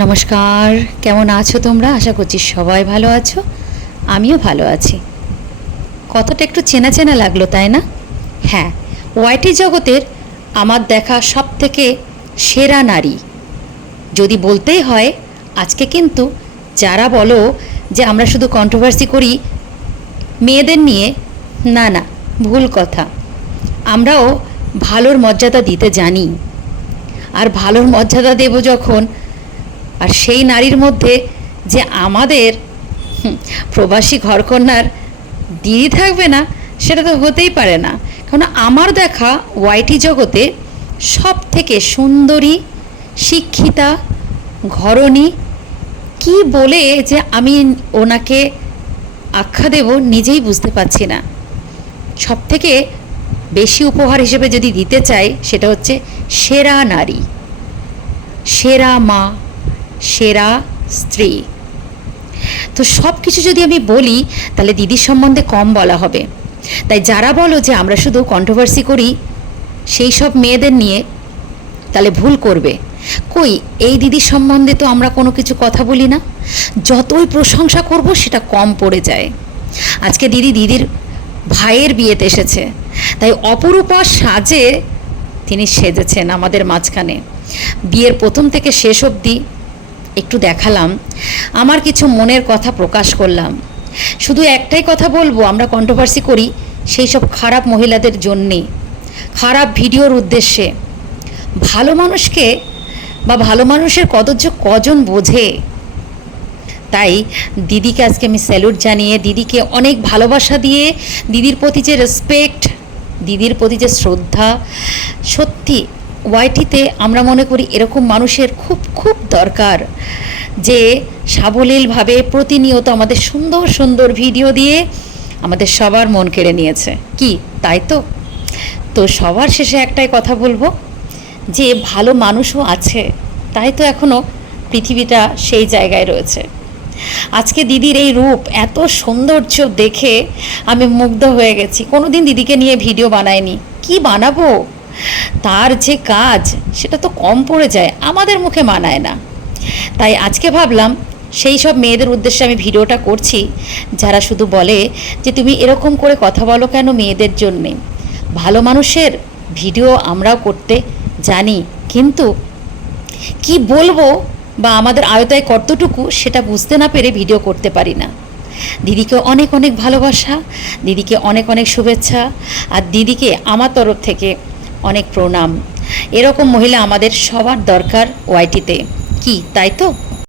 নমস্কার, কেমন আছো তোমরা? আশা করছি সবাই ভালো আছো। আমিও ভালো আছি। কথাটা একটু চেনা চেনা লাগলো, তাই না? হ্যাঁ, ওয়াইটি জগতের আমার দেখা সবথেকে সেরা নারী যদি বলতেই হয়, আজকে কিন্তু যারা বলো যে আমরা শুধু কন্ট্রোভার্সি করি মেয়েদের নিয়ে, না না, ভুল কথা। আমরাও ভালোর মর্যাদা দিতে জানি। আর ভালোর মর্যাদা দেব যখন, আর সেই নারীর মধ্যে যে আমাদের প্রবাসী ঘরকন্যার দিদি থাকবে না, সেটা তো হতেই পারে না। কারণ আমার দেখা ওয়াইটি জগতে সব থেকে সুন্দরী, শিক্ষিতা, ঘরণী, কি বলে যে আমি ওনাকে আখ্যা দেব নিজেই বুঝতে পারছি না। সব থেকে বেশি উপহার হিসেবে যদি দিতে চাই, সেটা হচ্ছে সেরা নারী, সেরা মা, সেরা স্ত্রী। তো সব কিছু যদি আমি বলি, তাহলে দিদির সম্বন্ধে কম বলা হবে। তাই যারা বলো যে আমরা শুধু কন্ট্রোভার্সি করি সেই সব মেয়েদের নিয়ে, তাহলে ভুল করবে। কই, এই দিদির সম্বন্ধে তো আমরা কোনো কিছু কথা বলি না। যতই প্রশংসা করব সেটা কম পড়ে যায়। আজকে দিদির ভাইয়ের বিয়েতে এসেছে, তাই অপরূপা সাজে তিনি সেজেছেন আমাদের মাঝখানে। বিয়ের প্রথম থেকে শেষ অবধি একটু দেখালাম, আমার কিছু মনের কথা প্রকাশ করলাম। শুধু একটাই কথা বলবো, আমরা কন্ট্রোভার্সি করি সেই সব খারাপ মহিলাদের জন্যে, খারাপ ভিডিওর উদ্দেশ্যে। ভালো মানুষকে বা ভালো মানুষের কদর যে কজন বোঝে। তাই দিদিকে আজকে আমি স্যালুট জানিয়ে, দিদিকে অনেক ভালোবাসা দিয়ে, দিদির প্রতি যে রেসপেক্ট, দিদির প্রতি যে শ্রদ্ধা, সত্যি ওয়াইটিতে আমরা মনে করি এরকম মানুষের খুব খুব দরকার, যে সাবলীলভাবে প্রতিনিয়ত আমাদের সুন্দর সুন্দর ভিডিও দিয়ে আমাদের সবার মন কেড়ে নিয়েছে। কি তাই তো? তো সবার শেষে একটাই কথা বলবো, যে ভালো মানুষও আছে, তাই তো এখনও পৃথিবীটা সেই জায়গায় রয়েছে। আজকে দিদির এই রূপ, এত সৌন্দর্য দেখে আমি মুগ্ধ হয়ে গেছি। কোনো দিন দিদিকে নিয়ে ভিডিও বানাইনি, কি বানাবো? তার যে কাজ, সেটা তো কম পড়ে যায়, আমাদের মুখে মানায় না। তাই আজকে ভাবলাম সেই সব মেয়েদের উদ্দেশ্যে আমি ভিডিওটা করছি, যারা শুধু বলে যে তুমি এরকম করে কথা বলো কেন মেয়েদের জন্যে। ভালো মানুষের ভিডিও আমরাও করতে জানি, কিন্তু কি বলবো বা আমাদের আয়তায় কতটুকু সেটা বুঝতে না পেরে ভিডিও করতে পারি না। দিদিকে অনেক অনেক ভালোবাসা, দিদিকে অনেক অনেক শুভেচ্ছা, আর দিদিকে আমার তরফ থেকে অনেক প্রণাম। এরকম মহিলা আমাদের সবার দরকার ওয়াইটিতে। কি তাই তো?